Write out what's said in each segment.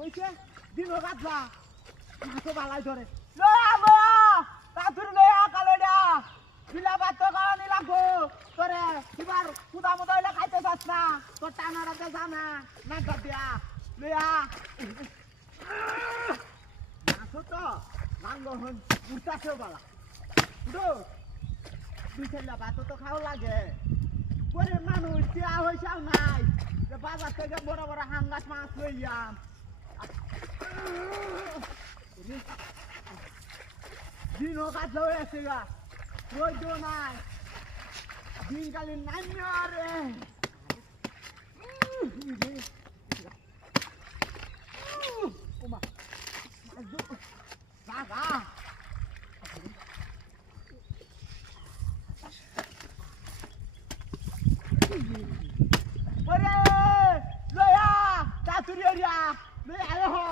হইছে দিন গাছলা মাছো বালাই ধরে লয়া লয়া তাতুরি লয়া কালোডা বিলা বাত কারণে লাগো তোরে এবার কুদা মুদা হইলে খাইতে যাস না তোর টানারাতে জানা না দিয়া লয়া মাছো তো নাঙ্গহন উঠাছে বালা উঠো দুই ছেলে ভাত তো খাওয়া লাগে পরে মানুষ দেওয়া হয়েছে নাই বাজার থেকে বড় বড় হাঙ্গাস মাছ লইয়াম দিনও কাজ হয়ে আছে গা রোদ নাই দিনকালে নাই রে ওমা বাবা Ore! Loya! Taturi area! Loya ayo ho!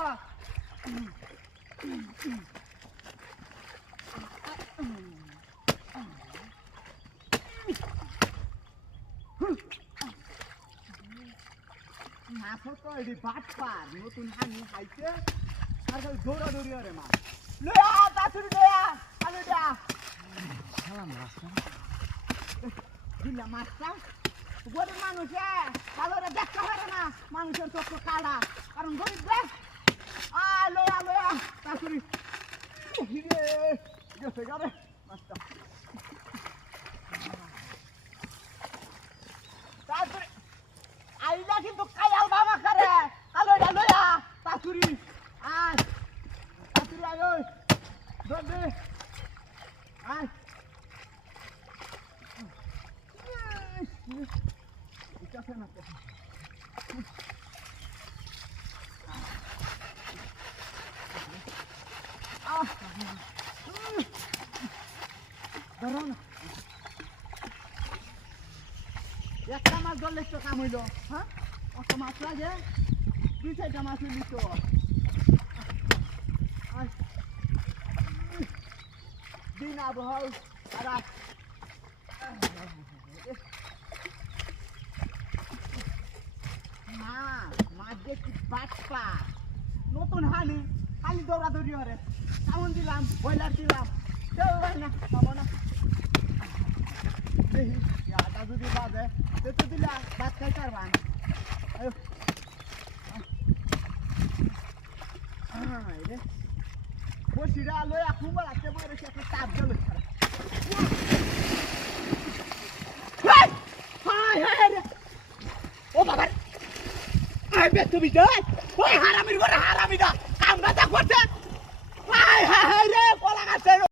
Maso to di batpar, notun hani haite, argal dora dori ore ma. Loya! Taturi loya! Alo dia! Salam rasta. Gila masa? গরিব মানুষ কালোরে দেখা হয় না মানুষের চোখ কালা কারণ গরিব রে লয়া লয়া তাড়াতাড়ি গেছে গারে মাছটা তাড়াতাড়ি আইলা কিন্তু কায়াল বাবা করে কালোটা লয়া তাড়াতাড়ি তাড়াতাড়ি আয় দে আয় Ikas enak ya. Darona. একটা মাছ ধরলে তো কাম হইলো, হ্যাঁ? একটা মাছ লাগে, দুই চারটা মাছ হইলি তো। দিন আবহাওয়া খারাপ। নতুন হানি খালি দৌড়াদৌড়ি হরে সামন দিলাম বয়লার দিলাম কেউ না পাবো না দেখি যদি বাজে তো দিলা ভাত খাই পারবান বসিরা লয়া কুম্বা লাগতে বলে একটা চাপ গেল ও বাবা আই বে তুমি যাই ওই হারামির ঘরে হারামিটা কামটা করতে হাই হাই রে কলা গাছে